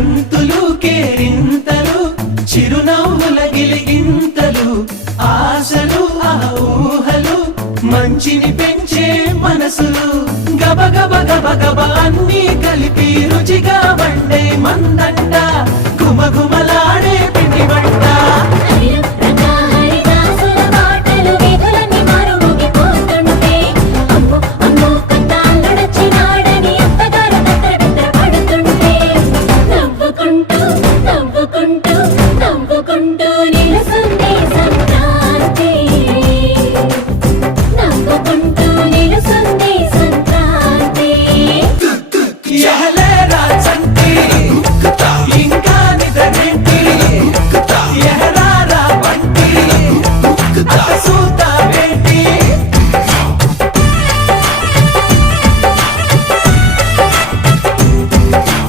గంతులు కేరింతలు చిరునవ్వుల గిలిగింతలు ఆశలు ఆ ఊహలు మంచిని పెంచే మనసులు గబ గబ గబ గబ అన్నీ కలిపి రుచిగా